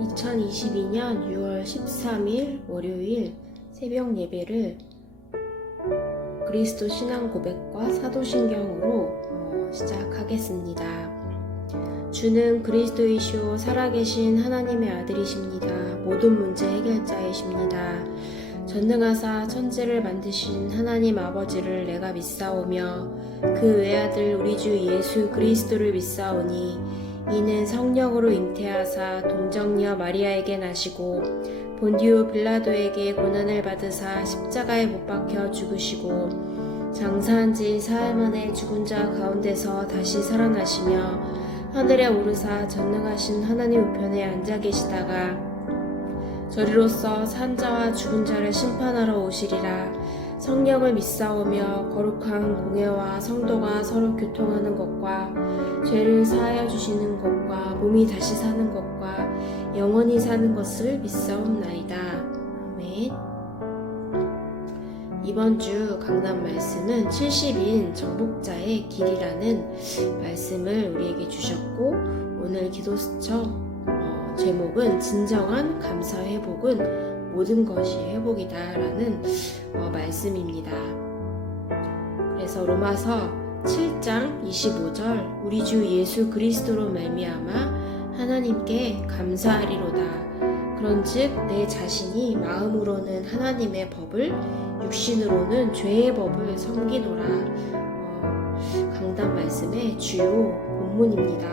2022년 6월 13일 월요일 새벽 예배를 그리스도 신앙 고백과 사도신경으로 시작하겠습니다. 주는 그리스도이시오 살아계신 하나님의 아들이십니다. 모든 문제 해결자이십니다. 전능하사 천지를 만드신 하나님 아버지를 내가 믿사오며 그 외아들 우리 주 예수 그리스도를 믿사오니 이는 성령으로 잉태하사 동정녀 마리아에게 나시고 본디오 빌라도에게 고난을 받으사 십자가에 못 박혀 죽으시고 장사한 지 사흘 만에 죽은 자 가운데서 다시 살아나시며 하늘에 오르사 전능하신 하나님 우편에 앉아 계시다가 저리로서 산 자와 죽은 자를 심판하러 오시리라. 성령을 믿사오며 거룩한 공회와 성도가 서로 교통하는 것과 죄를 사하여 주시는 것과 몸이 다시 사는 것과 영원히 사는 것을 믿사옵나이다. 아멘. 이번 주 강단 말씀은 70인 정복자의 길이라는 말씀을 우리에게 주셨고, 오늘 기도수첩 제목은 진정한 감사 회복은 모든 것이 회복이다 라는 말씀입니다. 그래서 로마서 7장 25절 우리 주 예수 그리스도로 말미암아 하나님께 감사하리로다. 그런즉 내 자신이 마음으로는 하나님의 법을 육신으로는 죄의 법을 섬기노라. 강단 말씀의 주요 본문입니다.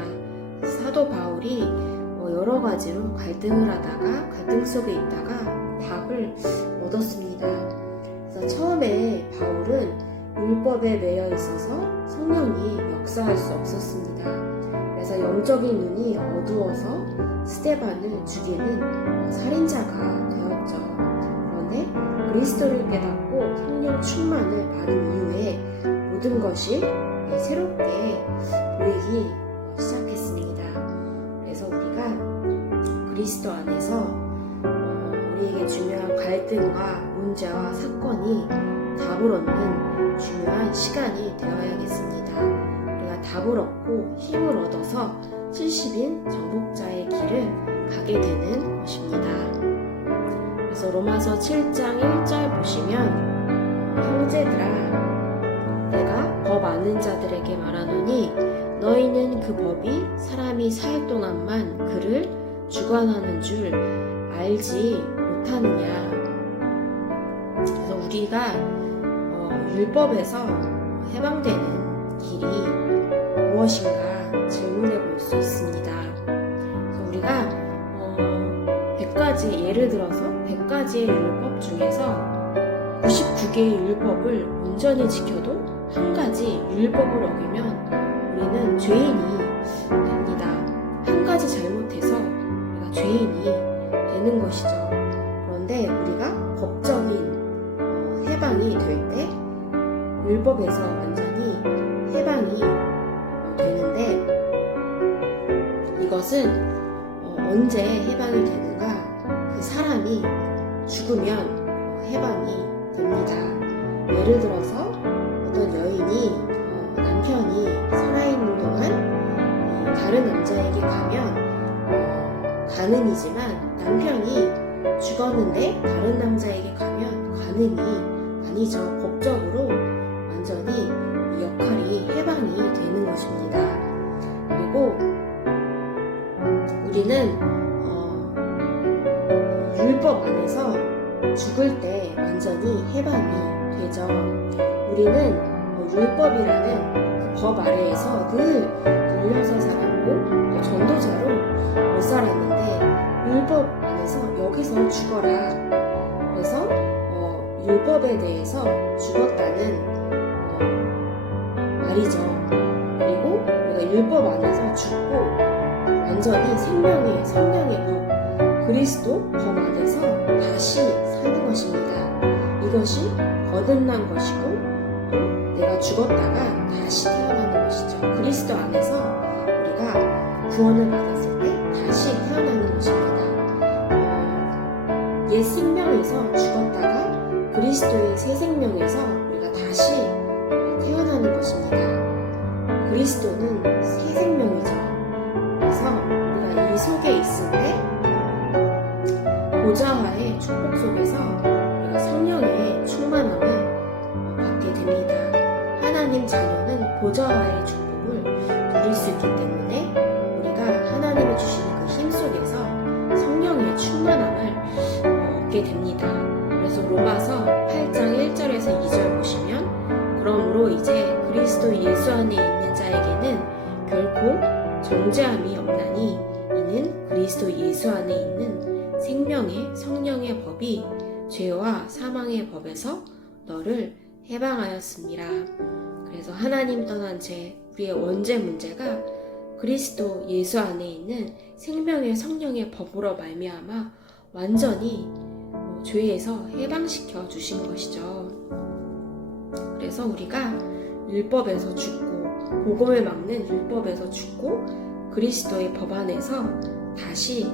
사도 바울이 여러 가지로 갈등을 하다가 갈등 속에 있다가 답을 얻었습니다. 그래서 처음에 바울은 율법에 매여 있어서 성령이 역사할 수 없었습니다. 그래서 영적인 눈이 어두워서 스데반을 죽이는 살인자가 되었죠. 그런데 그리스도를 깨닫고 성령 충만을 받은 이후에 모든 것이 새롭게 보이기 시작했습니다. 그래서 우리가 그리스도 안에서 우리에게 중요한 갈등과 문제와 사건이 답을 얻는 중요한 시간이 되어야겠습니다. 우리가 답을 얻고 힘을 얻어서 70인 정복자의 길을 가게 되는 것입니다. 그래서 로마서 7장 1절 보시면 형제들아 내가 법 아는 자들에게 말하노니 너희는 그 법이 사람이 살 동안만 그를 주관하는 줄 알지 못하느냐. 그래서 우리가 율법에서 해방되는 길이 무엇인가 질문해 볼 수 있습니다. 그래서 우리가 100가지 예를 들어서 100가지의 율법 중에서 99개의 율법을 온전히 지켜도 한 가지 율법을 어기면 우리는 죄인이 됩니다. 한 가지 잘못해서 우리가 죄인이 되는 것이죠. 그런데 우리가 법적인 해방이 될 때 율법에서 완전히 해방이 되는데 이것은 언제 해방이 되는가? 그 사람이 죽으면 해방이 됩니다. 예를 들어서 어떤 여인이 남편이 살아있는 동안 다른 남자에게 가면 간음이지만 남편이 죽었는데 다른 남자에게 가면 간음이 아니죠. 법적으로 완전히 이 역할이 해방이 되는 것입니다. 그리고 우리는 율법 안에서 죽을 때 완전히 해방이 되죠. 우리는 율법이라는 그 법 아래에서 늘 눌려서 살았고 또 전도자로 못 살았는데 율법 안에서 여기서 죽어라. 그래서 율법에 대해서 죽었다는 말이죠. 그리고 우리가 율법 안에서 죽고 완전히 생명의 성령의 법 그리스도 법 안에서 다시 사는 것입니다. 이것이 거듭난 것이고 또 내가 죽었다가 다시 태어나는 것이죠. 그리스도 안에서 우리가 구원을 받았을 때 다시 태어나는 것입니다. 옛 생명에서 죽었다가 그리스도의 새 생명에서 우리가 다시 태어나는 것입니다. 그리스도는 새 생명이죠. 그래서 우리가 이 속에 있을 때 보좌와의 축복 속에서 우리가 성령의 충만함을 받게 됩니다. 하나님 자녀는 보좌와의 축복을 누릴 수 있기 때문에 우리가 하나님이 주시는 그 힘 속에서 성령의 충만함을 얻게 됩니다. 그래서 로마서 8장 1절에서 2절 보시면 그러므로 이제 그리스도 예수 안에 있는 자에게는 결코 정죄함이 없나니 이는 그리스도 예수 안에 있는 생명의 성령의 법이 죄와 사망의 법에서 너를 해방하였습니다. 그래서 하나님 떠난 죄, 우리의 원죄 문제가 그리스도 예수 안에 있는 생명의 성령의 법으로 말미암아 완전히 죄에서 해방시켜 주신 것이죠. 그래서 우리가 율법에서 죽고 복음을 막는 율법에서 죽고 그리스도의 법 안에서 다시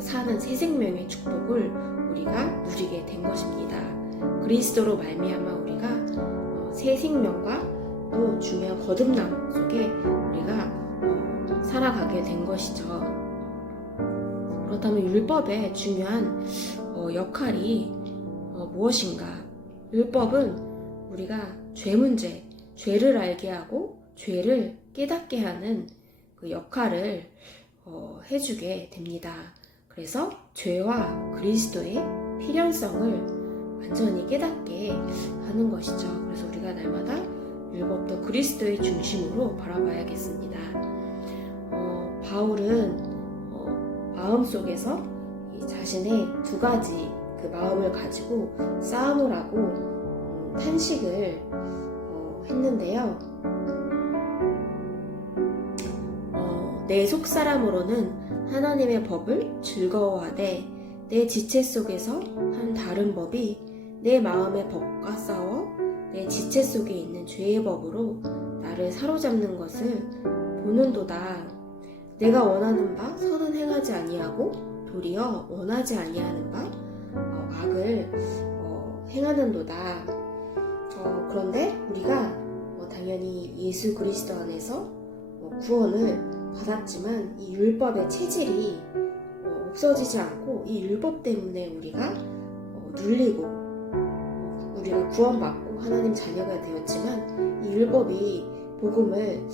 사는 새 생명의 축복을 우리가 누리게 된 것입니다. 그리스도로 말미암아 우리가 새 생명과 또 중요한 거듭남 속에 우리가 살아가게 된 것이죠. 그렇다면 율법의 중요한 역할이 무엇인가? 율법은 우리가 죄 문제, 죄를 알게 하고 죄를 깨닫게 하는 그 역할을 해주게 됩니다. 그래서 죄와 그리스도의 필연성을 완전히 깨닫게 하는 것이죠. 그래서 우리가 날마다 율법도 그리스도의 중심으로 바라봐야겠습니다. 바울은 마음속에서 자신의 두 가지 그 마음을 가지고 싸움을 하고 탄식을 했는데요. 내 속사람으로는 하나님의 법을 즐거워하되 내 지체 속에서 한 다른 법이 내 마음의 법과 싸워 내 지체 속에 있는 죄의 법으로 나를 사로잡는 것을 보는도다. 내가 원하는 바 선은 행하지 아니하고 도리어 원하지 아니하는 바 악을 행하는도다. 그런데 우리가 당연히 예수 그리스도 안에서 구원을 받았지만 이 율법의 체질이 없어지지 않고 이 율법 때문에 우리가 눌리고 우리가 구원받고 하나님 자녀가 되었지만 이 율법이 복음을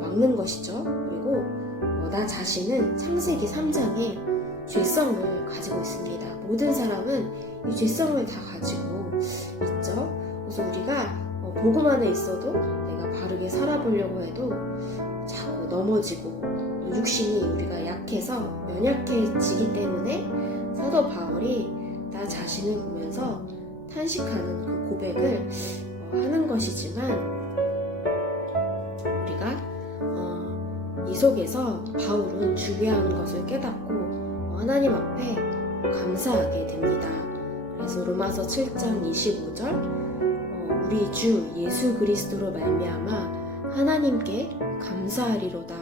막는 것이죠. 그리고 나 자신은 창세기 3장에 죄성을 가지고 있습니다. 모든 사람은 이 죄성을 다 가지고 있죠. 그래서 우리가 복음 안에 있어도 내가 바르게 살아보려고 해도 자꾸 넘어지고 육신이 우리가 약해서 연약해지기 때문에 사도 바울이 나 자신을 보면서 탄식하는 그 고백을 하는 것이지만 우리가 이 속에서 바울은 중요한 것을 깨닫고 하나님 앞에 감사하게 됩니다. 그래서 로마서 7장 25절 우리 주 예수 그리스도로 말미암아 하나님께 감사하리로다.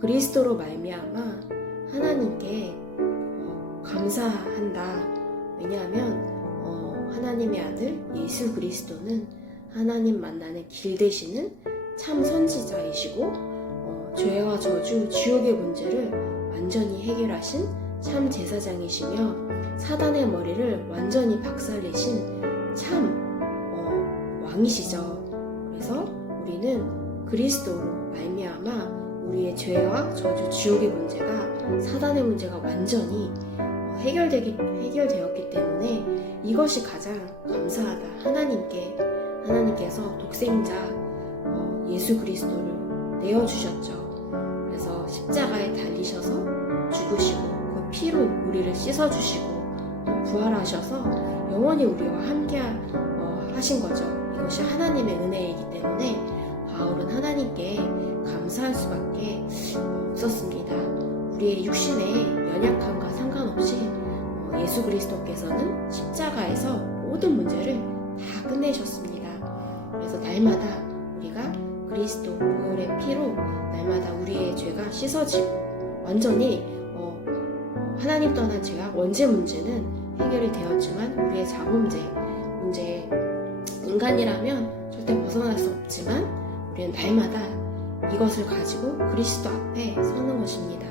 그리스도로 말미암아 하나님께 감사한다. 왜냐하면 하나님의 아들 예수 그리스도는 하나님 만나는 길 되시는 참 선지자이시고 죄와 저주, 지옥의 문제를 완전히 해결하신 참 제사장이시며 사단의 머리를 완전히 박살내신 참 왕이시죠. 그래서 우리는 그리스도로 말미암아 우리의 죄와 저주, 지옥의 문제가 사단의 문제가 완전히 해결되었기 때문에 이것이 가장 감사하다. 하나님께서 독생자 예수 그리스도를 내어주셨죠. 그래서 십자가에 달리셔서 죽으시고 그 피로 우리를 씻어주시고 또 부활하셔서 영원히 우리와 함께 하신 거죠. 이것이 하나님의 은혜이기 때문에 바울은 하나님께 감사할 수밖에 없었습니다. 우리의 육신의 연약함과 상관없이 예수 그리스도께서는 십자가에서 모든 문제를 다 끝내셨습니다. 그래서 날마다 우리가 그리스도 보혈의 피로 날마다 우리의 죄가 씻어지고 완전히 하나님 떠난 죄와 원죄 문제는 해결이 되었지만 우리의 자범죄 문제 인간이라면 절대 벗어날 수 없지만 우리는 날마다 이것을 가지고 그리스도 앞에 서는 것입니다.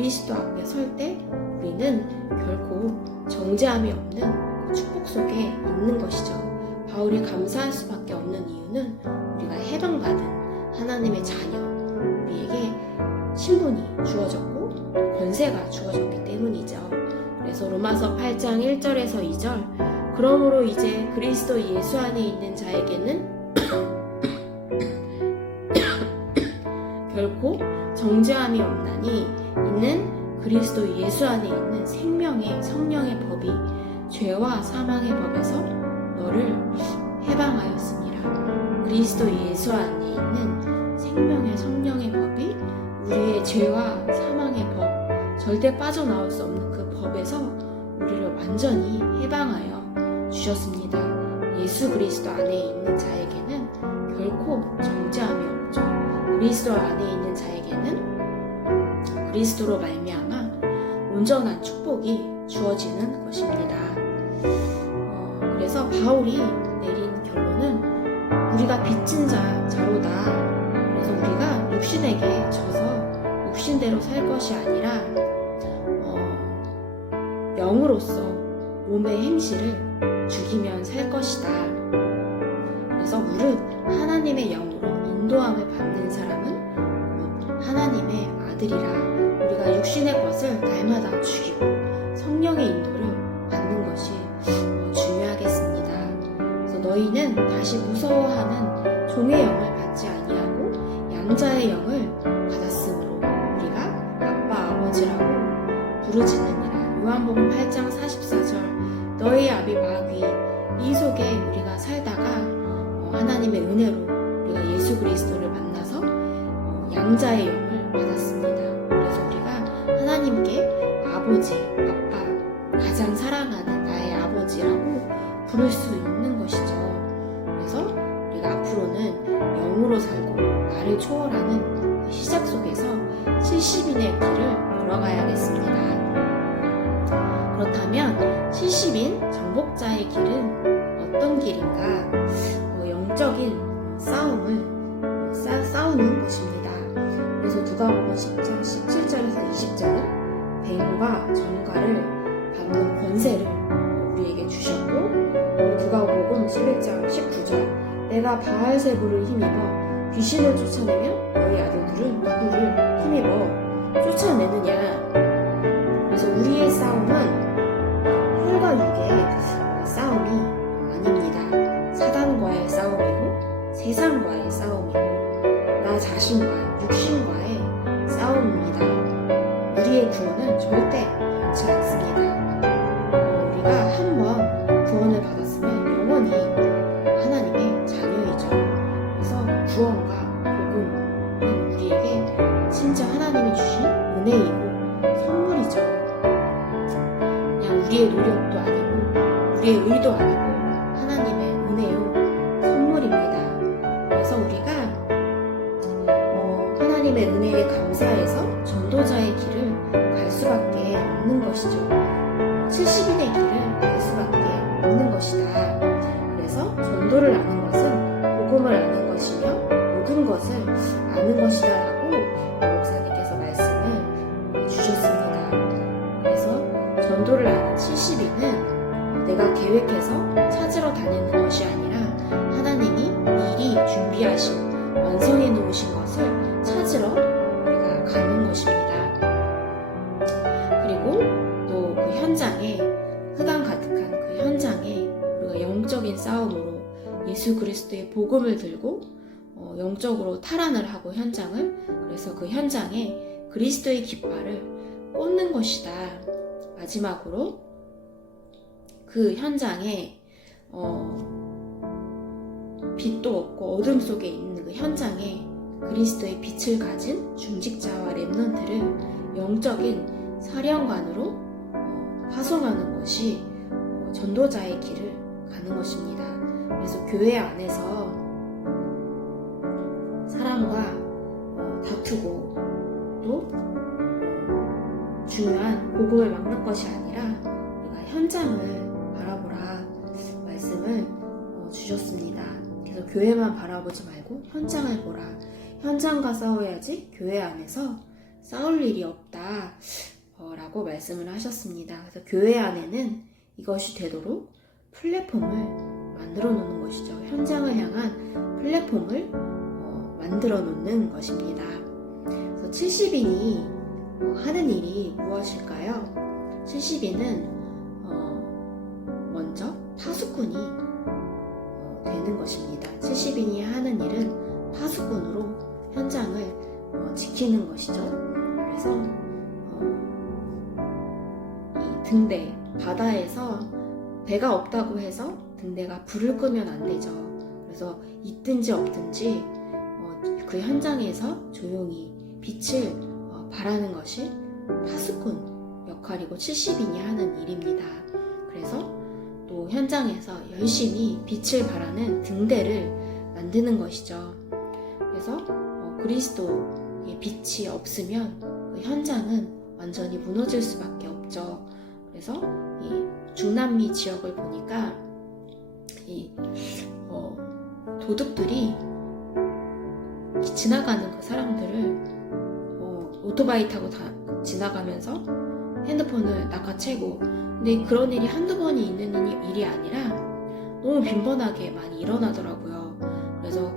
그리스도 앞에 설 때 우리는 결코 정죄함이 없는 그 축복 속에 있는 것이죠. 바울이 감사할 수밖에 없는 이유는 우리가 해방받은 하나님의 자녀, 우리에게 신분이 주어졌고 또 권세가 주어졌기 때문이죠. 그래서 로마서 8장 1절에서 2절, 그러므로 이제 그리스도 예수 안에 있는 자에게는 결코 정죄함이 없나니 이는 그리스도 예수 안에 있는 생명의 성령의 법이 죄와 사망의 법에서 너를 해방하였습니다. 그리스도 예수 안에 있는 생명의 성령의 법이 우리의 죄와 사망의 법, 절대 빠져나올 수 없는 그 법에서 우리를 완전히 해방하여 주셨습니다. 예수 그리스도 안에 있는 자에게는 결코 정죄함이 없죠. 그리스도 안에 있는 자에게는 그리스도로 말미암아 온전한 축복이 주어지는 것입니다. 그래서 바울이 내린 결론은 우리가 빚진 자로다. 그래서 우리가 육신에게 져서 육신대로 살 것이 아니라 영으로서 몸의 행실을 죽이면 살 것이다. 그래서 무릇 하나님의 영으로 인도함을 받는 사람은 하나님의 아들이라. 우리가 육신의 것을 날마다 죽이고 성령의 인도를 받는 것이 중요하겠습니다. 그래서 너희는 다시 무서워하는 종의 영을 받지 아니하고 양자의 영을 받았으므로 우리가 아빠 아버지라고 부르짖느니라. 요한복음 8장 44절, 너희 아비 마귀 이 속에 우리가 살다가 하나님의 은혜로 우리가 예수 그리스도를 만나서 양자의 영을 받았습니다. 그래서 우리가 하나님께 아버지, 아빠, 가장 사랑하는 나의 아버지라고 부를 수 있는 것이죠. 그래서 우리가 앞으로는 영으로 살고 나를 초월하는 그 시작 속에서 70인의 길을 걸어가야겠습니다. 그렇다면 70인 정복자의 길은 어떤 길인가? 영적인 싸우는 것입니다. 그래서 누가복음 10장 17절에서 20절은 뱀과 전갈을 받는 권세를 우리에게 주셨고, 누가복음 11장 19절, 내가 바알세불을 힘입어 귀신을 쫓아내면 너희 아들들은 누구를 힘입어 쫓아내느냐. 그래서 우리의 싸움은 혈과 육의 싸움이 아닙니다. 사단과의 싸움이고 세상과의 싸움이고 나 자신과 육신과의 싸움입니다. 우리의 구원은 절대 변치 않습니다. 우리가 한번 구원을 받았으면 영원히 하나님의 자녀이죠. 그래서 구원과 복음은 우리에게 진짜 하나님이 주신 은혜이고 선물이죠. 그냥 우리의 노력도 아니고 우리의 의도 아니고 하나님의 은혜요 선물입니다. 그래서 우리가 하나님의 은혜에 감사해서 전도자의 길을 갈 수밖에 없는 것이죠. 70인의 길을 갈 수밖에 없는 것이다. 그래서 전도를 아는 것은 복음을 아는 것이며 모든 것을 아는 것이다 라고 목사님께서 말씀을 주셨습니다. 그래서 전도를 아는 70인은 내가 계획해서 찾으러 다니는 것이 아니라 하나님이 미리 준비하신 완성해 놓으신 것을 찾으러 우리가 가는 것입니다. 그리고 또 그 현장에 흑암 가득한 그 현장에 우리가 영적인 싸움으로 예수 그리스도의 복음을 들고 영적으로 탈환을 하고 현장을, 그래서 그 현장에 그리스도의 깃발을 꽂는 것이다. 마지막으로 그 현장에 빛도 없고 어둠 속에 있는 그 현장에 그리스도의 빛을 가진 중직자와 렘넌트를 영적인 사령관으로 파송하는 것이 전도자의 길을 가는 것입니다. 그래서 교회 안에서 사람과 다투고 또 중요한 복음을 막는 것이 아니라 우리가 현장을 바라보라 말씀을 주셨습니다. 그래서 교회만 바라보지 말고 현장을 보라. 현장과 싸워야지 교회 안에서 싸울 일이 없다 라고 말씀을 하셨습니다. 그래서 교회 안에는 이것이 되도록 플랫폼을 만들어 놓는 것이죠. 현장을 향한 플랫폼을 만들어 놓는 것입니다. 그래서 70인이 하는 일이 무엇일까요? 70인은 먼저 파수꾼이 되는 것입니다. 70인이 하는 일은 파수꾼으로 현장을 지키는 것이죠. 그래서 이 등대, 바다에서 배가 없다고 해서 등대가 불을 끄면 안 되죠. 그래서 있든지 없든지 그 현장에서 조용히 빛을 발하는 것이 파수꾼 역할이고 70인이 하는 일입니다. 그래서 또 현장에서 열심히 빛을 발하는 등대를 만드는 것이죠. 그래서 그리스도의 빛이 없으면 그 현장은 완전히 무너질 수밖에 없죠. 그래서 이 중남미 지역을 보니까 이 도둑들이 지나가는 그 사람들을 오토바이 타고 지나가면서 핸드폰을 낚아채고, 근데 그런 일이 한두 번이 있는 일이 아니라 너무 빈번하게 많이 일어나더라고요. 그래서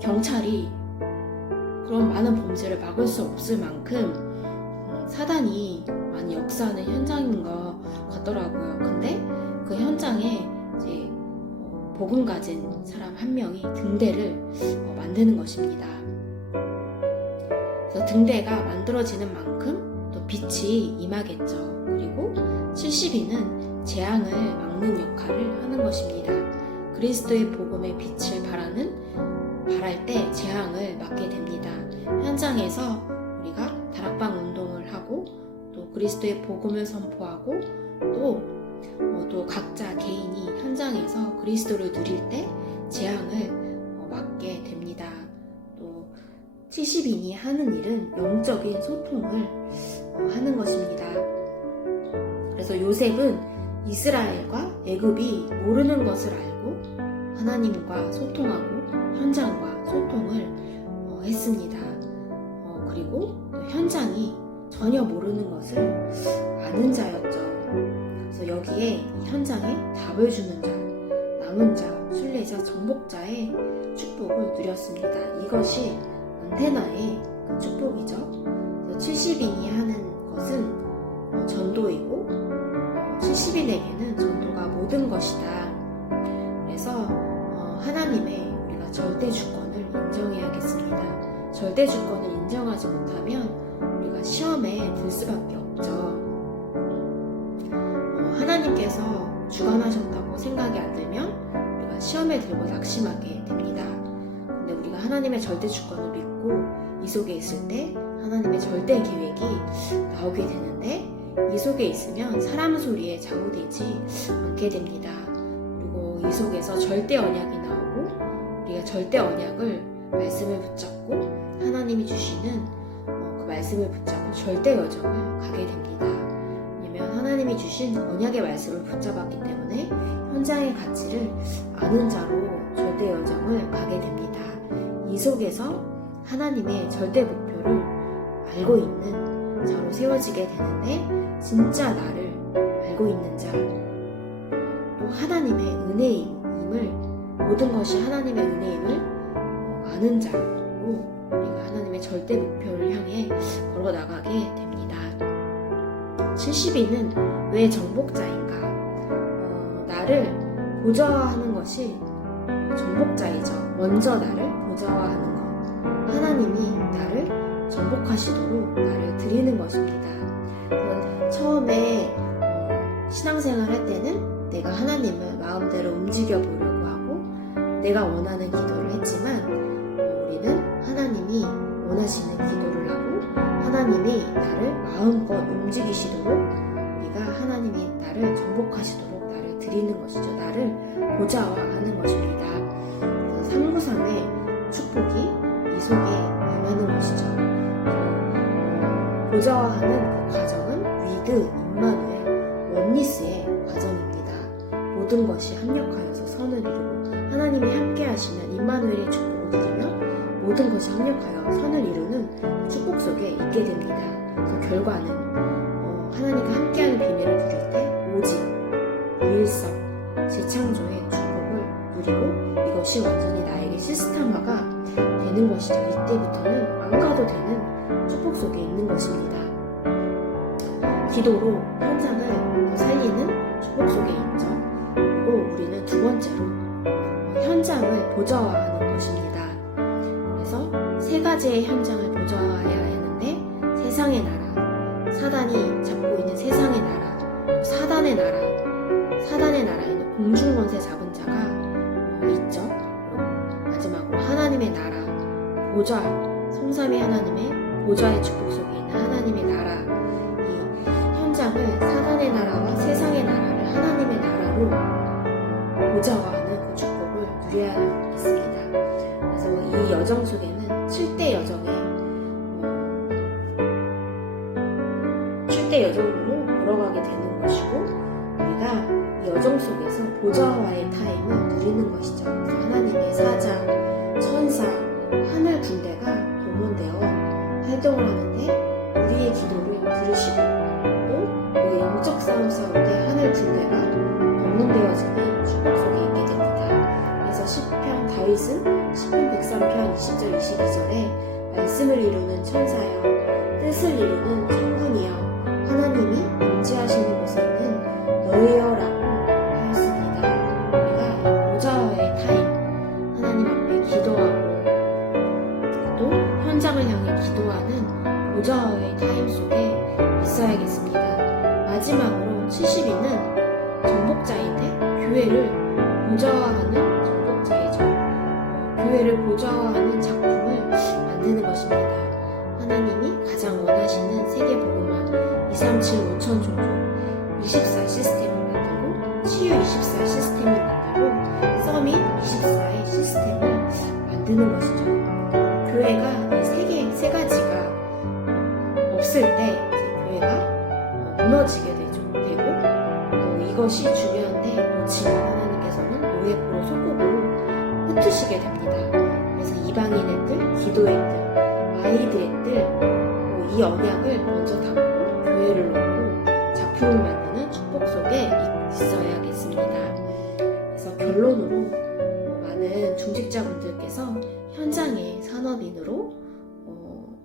경찰이 그런 많은 범죄를 막을 수 없을 만큼 사단이 많이 역사하는 현장인 것 같더라고요. 근데 그 현장에 이제 복음 가진 사람 한 명이 등대를 만드는 것입니다. 그래서 등대가 만들어지는 만큼 또 빛이 임하겠죠. 그리고 70인은 재앙을 막는 역할을 하는 것입니다. 그리스도의 복음의 빛을 발할 때 재앙을 막게 됩니다. 현장에서 우리가 다락방 운동을 하고 또 그리스도의 복음을 선포하고 또 각자 개인이 현장에서 그리스도를 누릴 때 재앙을 막게 됩니다. 또 70인이 하는 일은 영적인 소통을 하는 것입니다. 그래서 요셉은 이스라엘과 애굽이 모르는 것을 알고 하나님과 소통하고 현장과 소통을 했습니다. 그리고 현장이 전혀 모르는 것을 아는 자였죠. 그래서 여기에 이 현장에 답을 주는 자, 남은 자, 순례자, 정복자의 축복을 누렸습니다. 이것이 안테나의 축복이죠. 70인이 하는 것은 전도이고 70인에게는 전도가 모든 것이다. 그래서 하나님의 우리가 절대 주권을 인정해야겠습니다. 절대 주권을 인정하지 못하면 우리가 시험에 들 수밖에 없죠. 하나님께서 주관하셨다고 생각이 안 들면 우리가 시험에 들고 낙심하게 됩니다. 근데 우리가 하나님의 절대 주권을 믿고 이 속에 있을 때 하나님의 절대 계획이 나오게 되는데, 이 속에 있으면 사람 소리에 좌우되지 않게 됩니다. 그리고 이 속에서 절대 언약이 나오고 우리가 절대 언약을 말씀을 붙잡고 하나님이 주시는 그 말씀을 붙잡고 절대 여정을 가게 됩니다. 왜냐면 하나님이 주신 언약의 말씀을 붙잡았기 때문에 현장의 가치를 아는 자로 절대 여정을 가게 됩니다. 이 속에서 하나님의 절대 목표를 알고 있는 자로 세워지게 되는데, 진짜 나를 알고 있는 자, 또 하나님의 은혜임을, 모든 것이 하나님의 은혜임을 아는 자로 우리가 하나님의 절대 목표를 향해 걸어 나가게 됩니다. 70인은 왜 정복자인가? 나를 보좌하는 것이 정복자이죠. 먼저 나를 보좌하는 것, 하나님이 나를 정복하시도록 나를 드리는 것입니다. 처음에 신앙생활 할 때는 내가 하나님을 마음대로 움직여 보려고 하고 내가 원하는 기도를 했지만, 우리는 하나님이 원하시는 기도를 하고 하나님이 나를 마음껏 움직이시도록, 우리가 하나님이 나를 정복하시도록 나를 드리는 것이죠. 나를 보좌화하는 것입니다. 393의 축복이 이 속에 임하는 것이죠. 보좌화하는 그 과정은 위드, 임마누엘, 원니스의 과정입니다. 모든 것이 합력하여서 선을 이루고 하나님이 함께 하시는 임마누엘의 축복을 누리며 모든 것이 합력하여 선을 이루는 축복 축복 속에 있게 됩니다. 그 결과는 하나님과 함께하는 비밀을 누릴 때 오직 유일성, 재창조의 축복을 누리고 이것이 완전히 나에게 시스템화가 되는 것이죠. 이때부터는 안 가도 되는 축복 속에 있는 것입니다. 기도로 현장을 살리는 축복 속에 있죠. 그리고 우리는 두 번째로 현장을 보좌화하는 것입니다. 그래서 세 가지의 현장을 보좌화해야 하는데 세상의 나라, 사단이 잡고 있는 세상의 나라, 사단의 나라에는 공중권세 잡은 자가 있죠. 마지막으로 하나님의 나라, 보좌, 성삼위 하나님의 보좌의 축복 속에 있는 하나님의 나라, 이 현장을 사단의 나라와 세상의 나라를 하나님의 나라로 보좌화하는 그 축복을 누려야겠습니다. 그래서 이 여정 속에는 7대 여정으로 걸어가게 되는 것이고 우리가 이 여정 속에서 보좌화의 타임을 누리는 것이죠. 그래서 하나님의 사자, 천사, 하늘 군대가 동원되어 활동을 하는데 우리의 기도를 들으시고 또 우리의 영적 싸움 싸울 때 하늘 군대가 동원되어지는 축복 속에 있게 됩니다. 그래서 시편 다윗은 시편 103편 20절 22절에 말씀을 이루는 천사여 뜻을 이루는 천군이여 하나님이 임재하시는 곳에 있는 너희여라고 하였습니다. 우리가 보좌의 타임, 하나님 앞에 기도하고 또 현장을 향해 기도하는 보좌의 타임 속에 있어야겠습니다. 마지막으로 70인은 정복자인데 교회를 보좌화하는 정복자이죠. 교회를 보좌화하는 작품을 만드는 것입니다. 하나님이 가장 원하시는 세계복음화 237 5천 종족 24 시스템을 만들고 치유 24 시스템을 만들고 서밋 24의 시스템을 만드는 것이죠. 교회가 이 세 가지가 없을 때 교회가 무너지게 되고 또 이것이 중요한데 놓치면 하나님께서는 노예포로 속국으로 흩으시게 됩니다. 그래서 이방인의 뜰, 기도의 뜰, 아이들의 뜰, 이 언약을 먼저 담고 교회를 놓고 작품을 만드는 축복 속에 있어야겠습니다. 그래서 결론으로 많은 중직자분들께서 현장의 산업인으로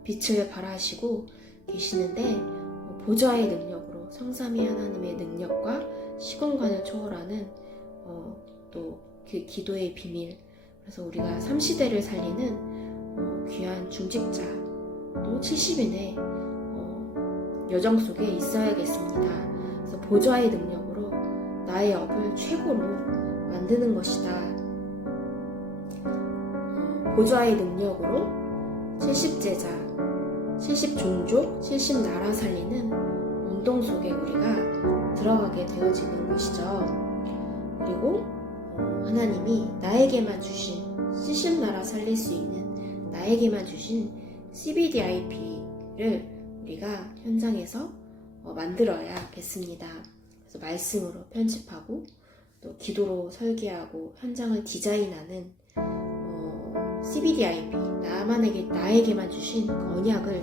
빛을 발하시고 계시는데 보좌의 능력으로 성삼위 하나님의 능력과 시공간을 초월하는 또 그 기도의 비밀, 그래서 우리가 3시대를 살리는 귀한 중직자 또 70인의 여정 속에 있어야겠습니다. 그래서 보좌의 능력으로 나의 업을 최고로 만드는 것이다. 보좌의 능력으로 70제자, 70종족, 70나라 살리는 운동 속에 우리가 들어가게 되어지는 것이죠. 그리고 하나님이 나에게만 주신 70나라 살릴 수 있는 나에게만 주신 CBDIP를 우리가 현장에서 만들어야겠습니다. 그래서 말씀으로 편집하고 또 기도로 설계하고 현장을 디자인하는 CBDIP, 나에게만 주신 그 언약을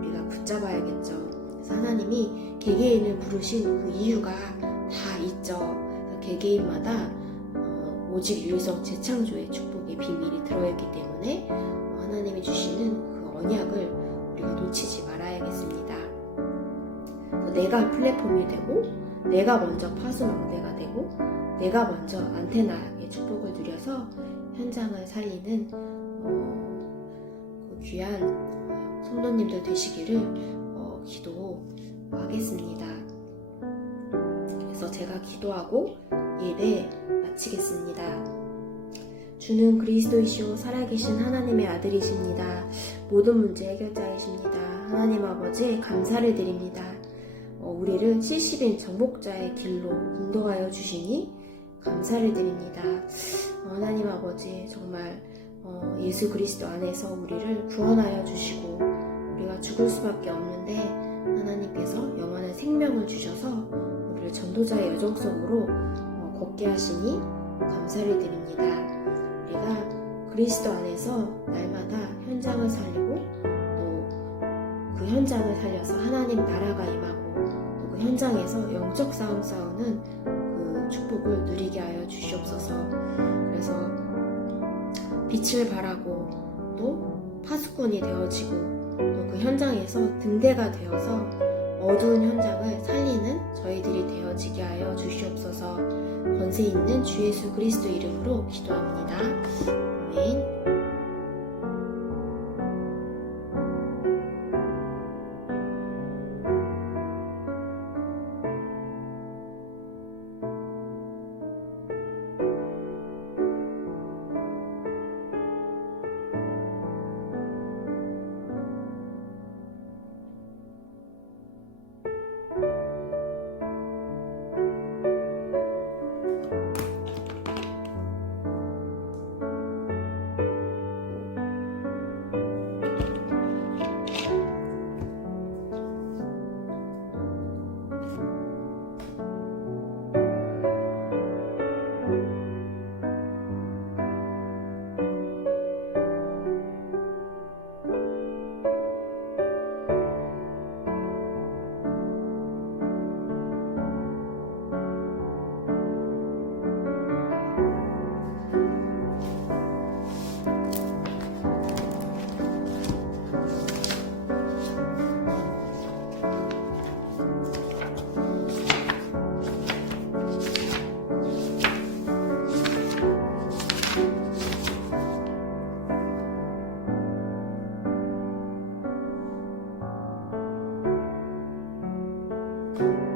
우리가 붙잡아야겠죠. 그래서 하나님이 개개인을 부르신 그 이유가 다 있죠. 그래서 개개인마다 오직 유일성 재창조의 축복의 비밀이 들어있기 때문에 하나님이 주시는 그 언약을 우리가 놓치지 말아야겠습니다. 내가 플랫폼이 되고 내가 먼저 파수망대가 되고 내가 먼저 안테나의 축복을 누려서 현장을 살리는 그 귀한 성도님들 되시기를 기도하겠습니다. 그래서 제가 기도하고 예배 마치겠습니다. 주는 그리스도이시오 살아계신 하나님의 아들이십니다. 모든 문제 해결자이십니다. 하나님 아버지 감사를 드립니다. 우리를 70인 정복자의 길로 인도하여 주시니 감사를 드립니다. 하나님 아버지 정말 예수 그리스도 안에서 우리를 구원하여 주시고 우리가 죽을 수밖에 없는데 하나님께서 영원한 생명을 주셔서 우리를 전도자의 여정 속으로 걷게 하시니 감사를 드립니다. 우리가 그리스도 안에서 날마다 현장을 살리고 또 그 현장을 살려서 하나님 나라가 임하고 또 그 현장에서 영적 싸움 싸우는 그 축복을 누리게 하여 주시옵소서. 그래서 빛을 발하고 또 파수꾼이 되어지고 또 그 현장에서 등대가 되어서 어두운 현장을 살리는 저희들이 되어지게 하여 주시옵소서. 권세 있는 주 예수 그리스도 이름으로 기도합니다. 아멘. you.